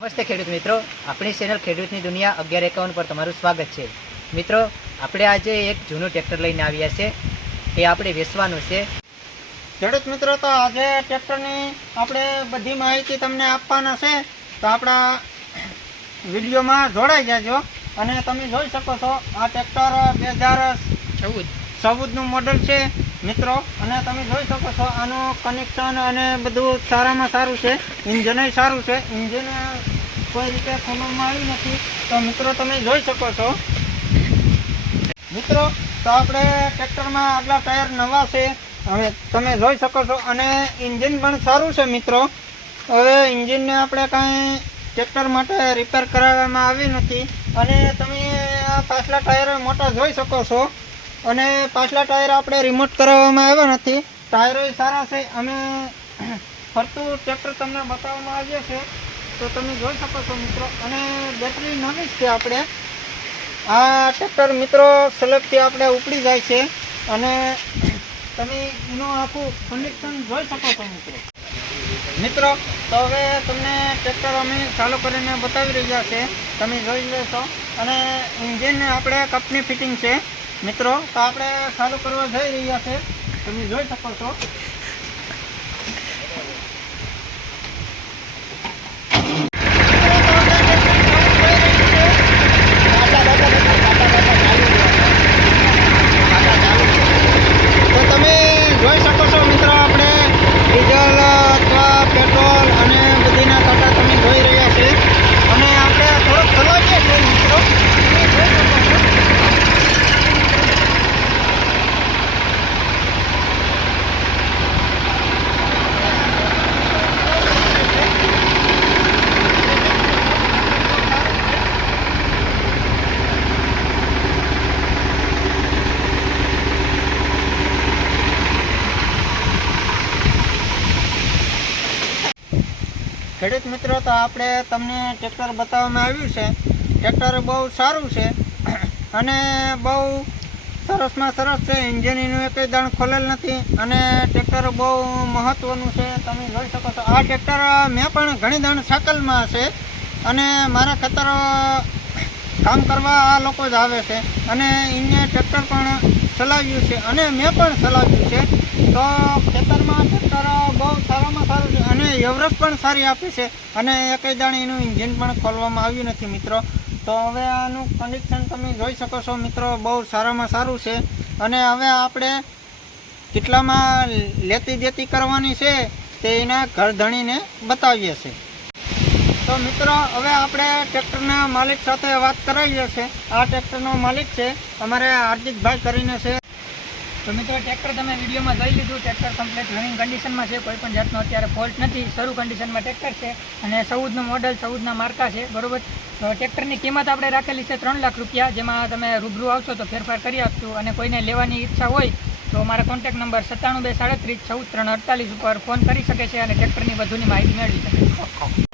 નમસ્તે ખેડૂત મિત્રો. આપણી ચેનલ ખેડૂતની દુનિયા અગિયાર એકાવન પર તમારું સ્વાગત છે. મિત્રો આપણે આજે એક જૂનું ટ્રેક્ટર લઈને આવ્યા છે. તે આપણે વેચવાનું છે. ખેડૂત મિત્રો તો આજે ટ્રેક્ટરની આપણે બધી માહિતી તમને આપવાના છે. તો આપણા વિડીયોમાં જોડાઈ જાજો અને તમે જોઈ શકો છો આ ટ્રેક્ટર બે હજાર ચૌદ. ચૌદનું મોડલ છે મિત્રો. અને તમે જોઈ શકો છો આનું કનેક્શન અને બધું સારામાં સારું છે. ઇન્જનય સારું છે. ઇન્જિન કોઈ રીતે ખોલવામાં આવ્યું નથી. તો મિત્રો, તમે જોઈ શકો છો. મિત્રો, તો આપણે ટ્રેક્ટરમાં આટલા ટાયર નવા છે. હવે તમે જોઈ શકો છો. અને ઇન્જિન પણ સારું છે, મિત્રો. હવે ઇન્જિનને આપણે કાંઈ ટ્રેક્ટર માટે રિપેર કરાવવામાં આવી નથી. અને તમે પાછલા ટાયર મોટા જોઈ શકો છો. અને પાછલા ટાયર આપણે રિમોટ કરાવવામાં આવ્યા નથી. ટાયરો સારા છે. અને ફરતું ટ્રેક્ટર તમને બતાવવામાં આવ્યું છે. તો તમે જોઈ શકો છો મિત્રો. અને બેટરી જ છે આપણે. આ ટ્રેક્ટર મિત્રો સ્લેબથી આપણે ઉપડી જાય છે. અને તમે એનું આખું કન્ડિશન જોઈ શકો છો મિત્રો. મિત્રો, તો હવે તમને ટ્રેક્ટર અમે ચાલુ કરીને બતાવી રહ્યા છે. તમે જોઈ લેશો. અને ઇન્જિન આપણે કપની ફિટિંગ છે. મિત્રો, તો આપણે ચાલુ કરવા જઈ રહ્યા છે. તમે જોઈ શકો છો તો તમે જોઈ શકો છો મિત્રો આપણે ડીઝલ અથવા પેટ્રોલ અને બધીના કાંટા તમે જોઈ રહ્યા છે અને આપણે થોડોક ચલાવીએ છીએ મિત્રો તમે જોઈ શકો છો ખેડૂત મિત્રો, તો આપણે તમને ટ્રેક્ટર બતાવવામાં આવ્યું છે. ટ્રેક્ટર બહુ સારું છે. અને બહુ સરસમાં સરસ છે. એન્જિન એક દાણ ખોલેલ નથી અને ટ્રેક્ટર બહુ મહત્ત્વનું છે. તમે જોઈ શકો છો. આ ટ્રેક્ટર મેં પણ ઘણી દાણ સાકલમાં છે. અને મારા ખેતર કામ કરવા આ લોકો જ આવે છે. અને એને ટ્રેક્ટર પણ ચલાવ્યું છે. અને મેં પણ ચલાવ્યું છે. તો ખેતરમાં ટ્રેક્ટર બહુ સારામાં સારું છે અને એવરેજ પણ સારી આપે છે અને એક દાણે એનું ઇન્જિન પણ ખોલવામાં આવ્યું નથી, મિત્રો. તો હવે આનું કન્ડિશન તમે જોઈ શકો છો, મિત્રો. બહુ સારામાં સારું છે. અને હવે આપણે કેટલામાં લેતી દેતી કરવાની છે તે એના ઘર ધણીને બતાવીએ છીએ. તો મિત્રો, હવે આપણે ટ્રેક્ટરના માલિક સાથે વાત કરાવીએ છીએ. આ ટ્રેક્ટરનો માલિક છે, અમારે હાર્દિકભાઈ કરીને છે. તો મિત્રો ટ્રેક્ટર તમે વિડીયોમાં જોઈ લીધું. ટ્રેક્ટર કમ્પ્લીટ રનિંગ કન્ડિશનમાં છે. કોઈ પણ જાતનો અત્યારે ફોલ્ટ નથી. શરૂ કન્ડિશનમાં ટ્રેક્ટર છે અને ચૌદનું મોડલ ચૌદના માર્કા છે. બરોબર? તો ટ્રેક્ટરની કિંમત આપણે રાખેલી છે ત્રણ લાખ રૂપિયા. જેમાં તમે રૂબરૂ આવશો તો ફેરફાર કરી આપશું અને કોઈને લેવાની ઈચ્છા હોય તો મારા કોન્ટેક્ટ નંબર સત્તાણું બે સાડત્રીસ, ચૌદ ત્રણ અડતાલીસ ઉપર ફોન કરી શકે છે અને ટ્રેક્ટરની વધુની માહિતી મેળવી શકે છે.